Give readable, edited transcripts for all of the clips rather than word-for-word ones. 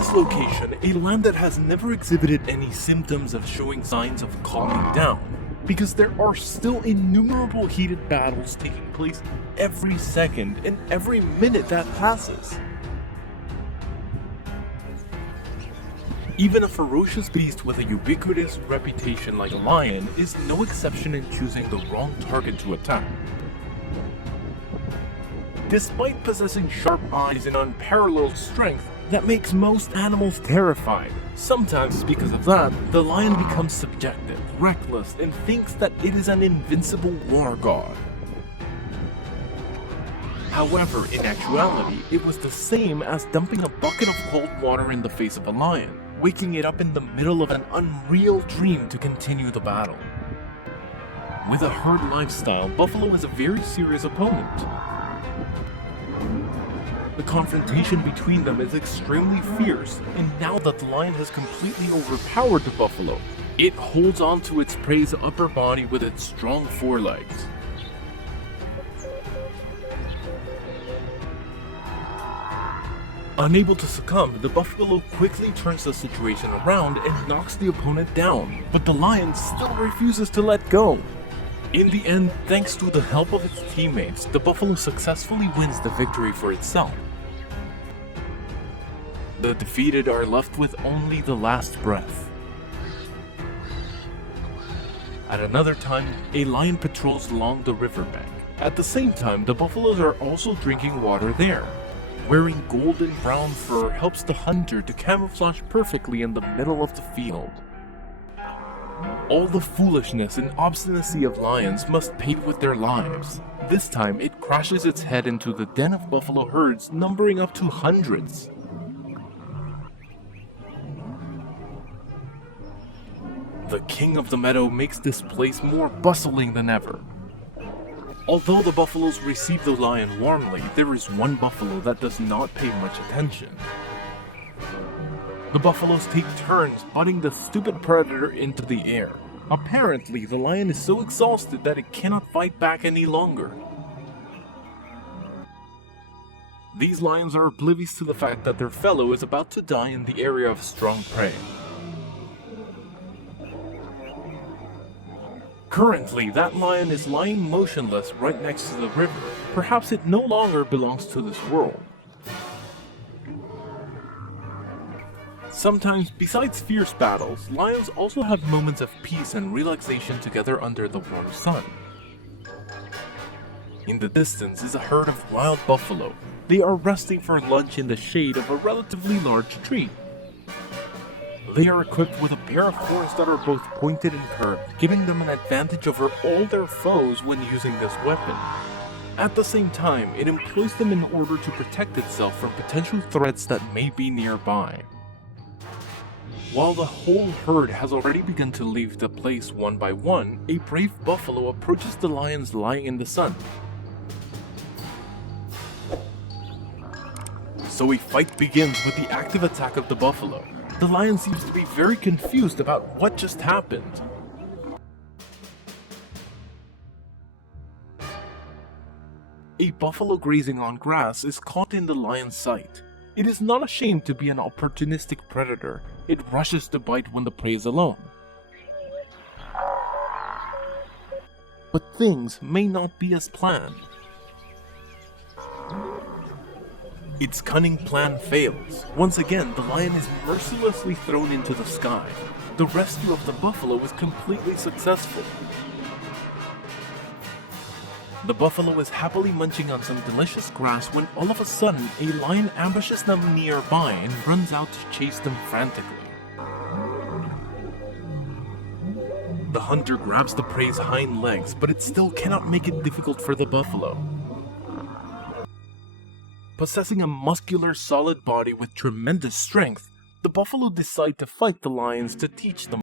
this location, a land that has never exhibited any symptoms of showing signs of calming down, because there are still innumerable heated battles taking place every second and every minute that passes. Even a ferocious beast with a ubiquitous reputation like a lion is no exception in choosing the wrong target to attack. Despite possessing sharp eyes and unparalleled strength that makes most animals terrified, sometimes because of that, the lion becomes subjective, reckless, and thinks that it is an invincible war god. However, in actuality, it was the same as dumping a bucket of cold water in the face of a lion, waking it up in the middle of an unreal dream to continue the battle. With a herd lifestyle, buffalo is a very serious opponent. The confrontation between them is extremely fierce, and now that the lion has completely overpowered the buffalo, it holds on to its prey's upper body with its strong forelegs. Unable to succumb, the buffalo quickly turns the situation around and knocks the opponent down, but the lion still refuses to let go. In the end, thanks to the help of its teammates, the buffalo successfully wins the victory for itself. The defeated are left with only the last breath. At another time, a lion patrols along the riverbank. At the same time, the buffaloes are also drinking water there. Wearing golden brown fur helps the hunter to camouflage perfectly in the middle of the field. All the foolishness and obstinacy of lions must pay with their lives. This time, it crashes its head into the den of buffalo herds numbering up to hundreds. The king of the meadow makes this place more bustling than ever. Although the buffaloes receive the lion warmly, there is one buffalo that does not pay much attention. The buffaloes take turns butting the stupid predator into the air. Apparently, the lion is so exhausted that it cannot fight back any longer. These lions are oblivious to the fact that their fellow is about to die in the area of strong prey. Currently, that lion is lying motionless right next to the river. Perhaps it no longer belongs to this world. Sometimes, besides fierce battles, lions also have moments of peace and relaxation together under the warm sun. In the distance is a herd of wild buffalo. They are resting for lunch in the shade of a relatively large tree. They are equipped with a pair of horns that are both pointed and curved, giving them an advantage over all their foes when using this weapon. At the same time, it employs them in order to protect itself from potential threats that may be nearby. While the whole herd has already begun to leave the place one by one, a brave buffalo approaches the lions lying in the sun. So a fight begins with the active attack of the buffalo. The lion seems to be very confused about what just happened. A buffalo grazing on grass is caught in the lion's sight. It is not ashamed to be an opportunistic predator. It rushes to bite when the prey is alone. But things may not be as planned. Its cunning plan fails. Once again, the lion is mercilessly thrown into the sky. The rescue of the buffalo is completely successful. The buffalo is happily munching on some delicious grass when all of a sudden, a lion ambushes them nearby and runs out to chase them frantically. The hunter grabs the prey's hind legs, but it still cannot make it difficult for the buffalo. Possessing a muscular, solid body with tremendous strength, the buffalo decide to fight the lions to teach them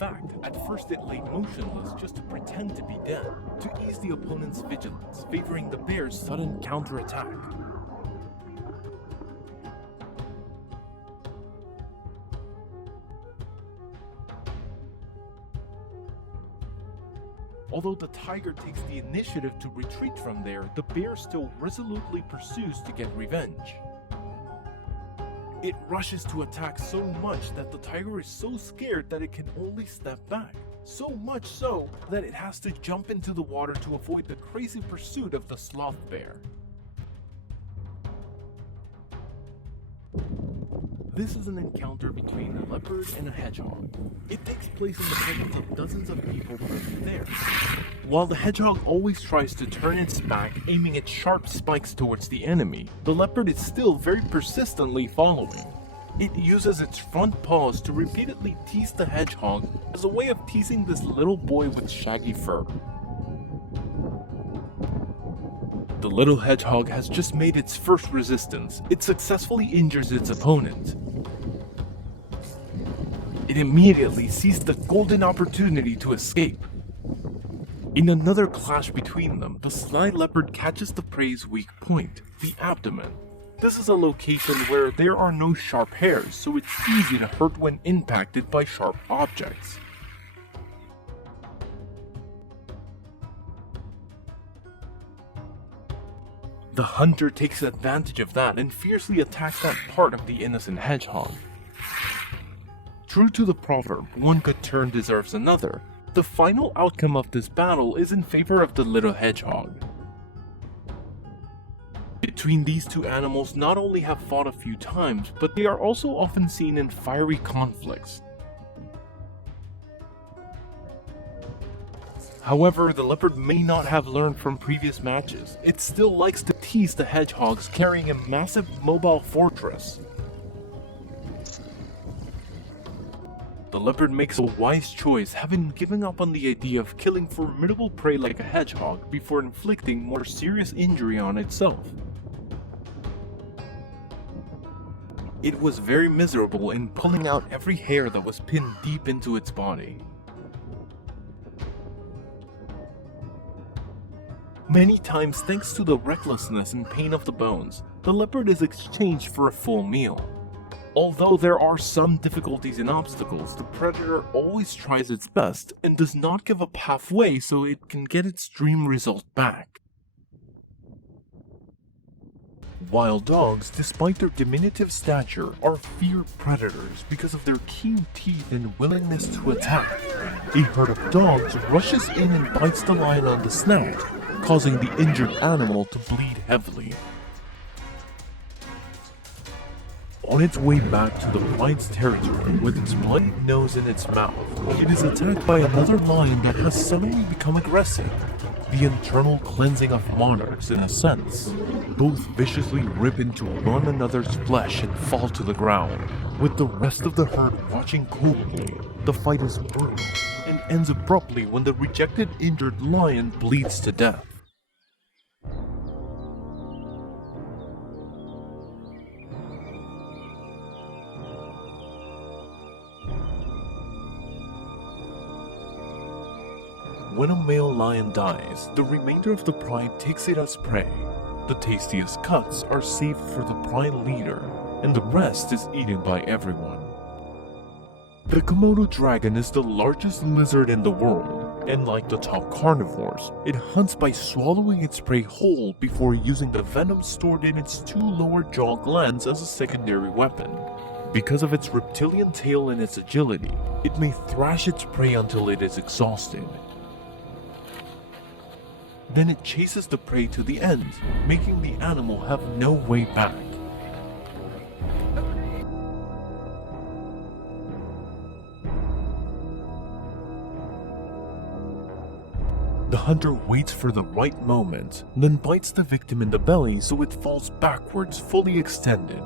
fact, at first it lay motionless just to pretend to be dead, to ease the opponent's vigilance, favoring the bear's sudden counterattack. Although the tiger takes the initiative to retreat from there, the bear still resolutely pursues to get revenge. It rushes to attack so much that the tiger is so scared that it can only step back. So much so that it has to jump into the water to avoid the crazy pursuit of the sloth bear. This is an encounter between a leopard and a hedgehog. It takes place in the presence of dozens of people present there. While the hedgehog always tries to turn its back, aiming its sharp spikes towards the enemy, the leopard is still very persistently following. It uses its front paws to repeatedly tease the hedgehog as a way of teasing this little boy with shaggy fur. The little hedgehog has just made its first resistance. It successfully injures its opponent. It immediately sees the golden opportunity to escape. In another clash between them, the sly leopard catches the prey's weak point, the abdomen. This is a location where there are no sharp hairs, so it's easy to hurt when impacted by sharp objects. The hunter takes advantage of that and fiercely attacks that part of the innocent hedgehog. True to the proverb, one good turn deserves another, the final outcome of this battle is in favor of the little hedgehog. Between these two animals not only have fought a few times, but they are also often seen in fiery conflicts. However, the leopard may not have learned from previous matches. It still likes to tease the hedgehogs carrying a massive mobile fortress. The leopard makes a wise choice, having given up on the idea of killing formidable prey like a hedgehog before inflicting more serious injury on itself. It was very miserable in pulling out every hair that was pinned deep into its body. Many times, thanks to the recklessness and pain of the bones, the leopard is exchanged for a full meal. Although there are some difficulties and obstacles, the predator always tries its best and does not give up halfway so it can get its dream result back. Wild dogs, despite their diminutive stature, are feared predators because of their keen teeth and willingness to attack. A herd of dogs rushes in and bites the lion on the snout, causing the injured animal to bleed heavily. On its way back to the lion's territory with its bloody nose in its mouth, it is attacked by another lion that has suddenly become aggressive. The internal cleansing of monarchs in a sense. Both viciously rip into one another's flesh and fall to the ground, with the rest of the herd watching coolly. The fight is brutal and ends abruptly when the rejected injured lion bleeds to death. When a male lion dies, the remainder of the pride takes it as prey. The tastiest cuts are saved for the pride leader, and the rest is eaten by everyone. The Komodo dragon is the largest lizard in the world, and like the top carnivores, it hunts by swallowing its prey whole before using the venom stored in its two lower jaw glands as a secondary weapon. Because of its reptilian tail and its agility, it may thrash its prey until it is exhausted. Then it chases the prey to the end, making the animal have no way back. The hunter waits for the right moment, then bites the victim in the belly so it falls backwards fully extended,